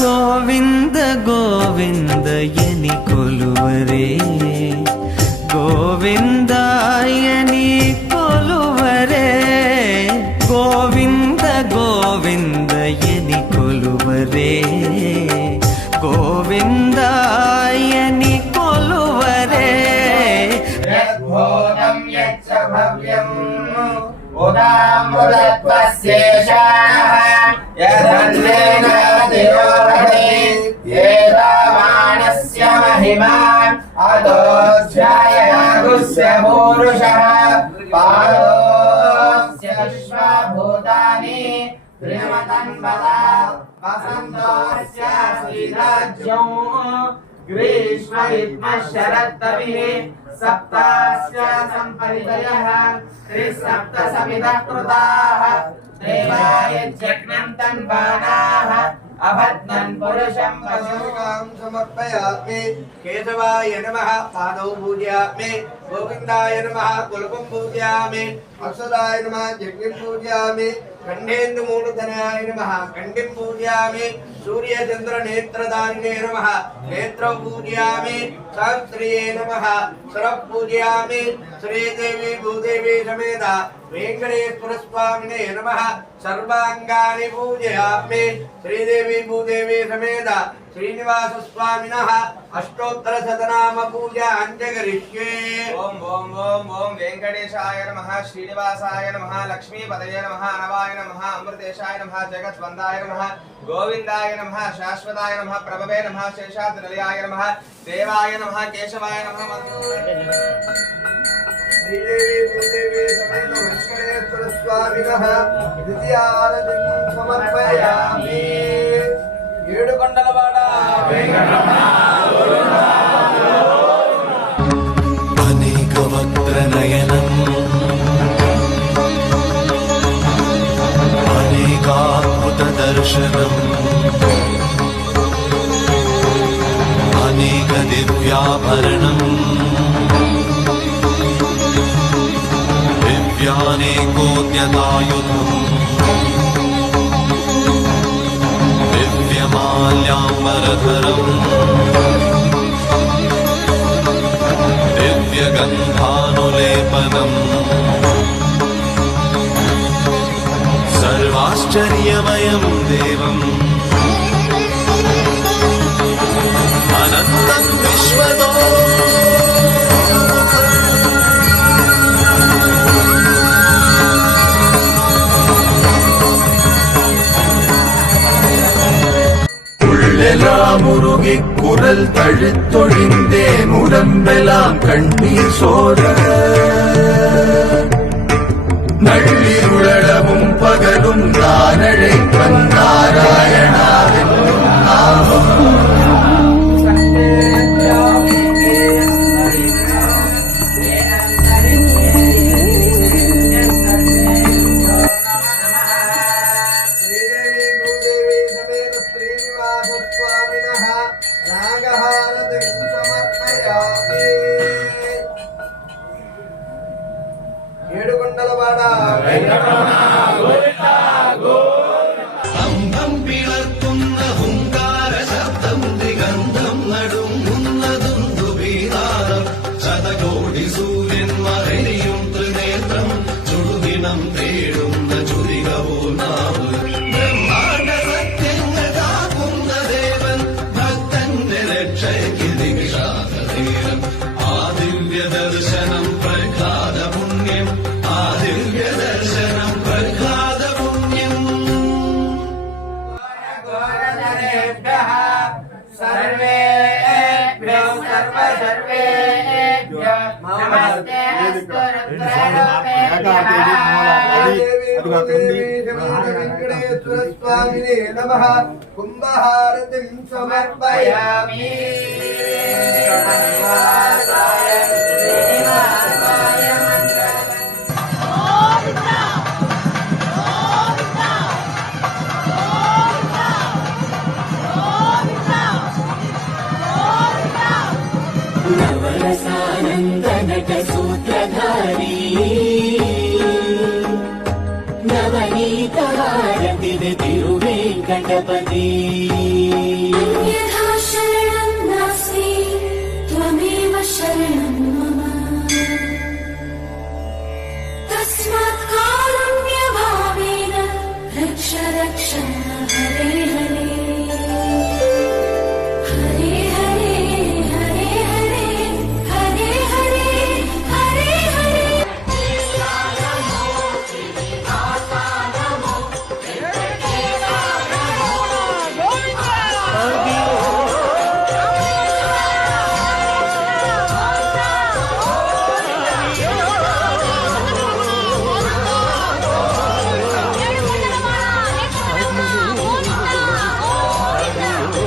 ಗೋವಿಂದ ಗೋವಿಂದ ಎನಿ ಕೊಲುವರೇ ಗೋವಿಂದ ಎನಿ ಕೊಲುವರೇ ಗೋವಿಂದ ಗೋವಿಂದ ಎನಿ ಕೊಲುವರೇ ಗೋವಿಂದ ಎನಿ ಕೊಲುವರೇ ಯದ್ಭೂತಂ ಯಚ್ಚ ಭವ್ಯಂ ಉದಾಮೃತತ್ವಸ್ಯೇಷಾಃ ಯದನ್ನೇನಾದಿರೋಹಣಿ ಏತಾವಾನಸ್ಯ ಮಹಿಮಾ ಅತೋಧ್ಯಾಯಗುಸ್ಯ ಪೂರುಷಃ ಪಾದೋಸ್ಯ ವಿಶ್ವಭೂತಾನಿ ತ್ರಿಮತನ್ವತಾ ವಸಂತೋಸ್ಯ ಶ್ರೀರಾಜ್ಯಂ ಗ್ರೀಷ್ಮ ಋತುಃ ಶರತ್ತವಿಃ ಸಪ್ತಾಸ್ಯ ಸಂಪರಿದಯಃ ತ್ರಿಸಪ್ತ ಸಮಿದಃ ಕೃತಾಃ ದೇವಾಯ ಯಜ್ಞಂ ತನ್ವಾನಾಃ अभद्रन् पुरुषं पशुकां समर्पयामि केशवाय नमः पादौ पूजयामि गोविन्दाय नमः कुलपं पूजयामि अक्षराय नमः यज्ञं पूजयामि खण्डेन्दुमूलधराय नमः खण्डिं पूजयामि सूर्यचन्द्रनेत्रधारिणे नमः नेत्रं पूजयामि शास्त्रिये नमः सरः पूजयामि श्रीदेवी भूदेवी समेत वेंकटेश्वर स्वामिने नमः सर्वांगानि पूजयामि श्रीदेवी भूदेवी समेत श्रीनिवास स्वामिनः अष्टोत्तर शतनाम पूजा अंजकरिष्ये ओम ओम ओम ओम वेंकटेशाय नमः श्रीनिवासाय नमः लक्ष्मीपतये नमः अनवाय नमः अमृतेशाय नमः जगद्वन्दाय नमः गोविन्दाय नमः शाश्वताय नमः प्रभवे नमः शेषाद्रिलयाय नमः देवाय नमः केशवाय नमः श्रीदेवी भूदेवी समेत वेंकटेश्वर स्वामिनः द्वितीयारतिं समर्पयामि ఏడుకొండలవాడ అనేక వక్త్ర నయనం అనేకాద్భుత దర్శనం అనేక దివ్యాభరణం దివ్యానేకోద్యతాయుధం दिव्यमाल्याम्बरधरम् दिव्यगन्धानुलेपनम् सर्वाश्चर्यमयं देवम् अनन्तं विश्वतो முருகி குரல் தழுத்தொழிந்தேன் உடம்பெல்லாம் கண்ணீர் சோர நள்ளிருளவும் பகலும் நானழைப்பன் நாராயணாவென்னும் நாமம் ఏడుకొండలవాడ സ്തംഭം പിളർത്തുന്ന ഹുങ്കാര ശബ്ദം ദിഗന്ധം നടുങ്ങുന്നതും ദുബീതാരം ശതകോടി സൂര്യന്മാരെയും ത്രിനേത്രം ചുടുദിനം തേടുന്ന ചുരികവോ നാവ് ബ്രഹ്മാണ്ഡ സത്യങ്ങൾ കാക്കുന്ന ദേവൻ ഭക്തന്റെ രക്ഷയ്ക്ക് നിമിഷാതീരം ആ ദിവ്യ ദർശനം പ്രഖ്യാത പുണ്യം ആ ദിവ്യ ദർശനം പ്രഖ്യാത പുണ്യം ఘోరధరేభ్యః సర్వేభ్యో సర్వేభ్యో నమస్తే అస్తు రుద్రరూపేభ్యః వెంకటేశ్వర స్వామినే నమః కుంభహారతిం సమర్పయామి नवरसानन्दनट सूत्रधारी नवनीतहारतिः तिरुवेङ्कटपति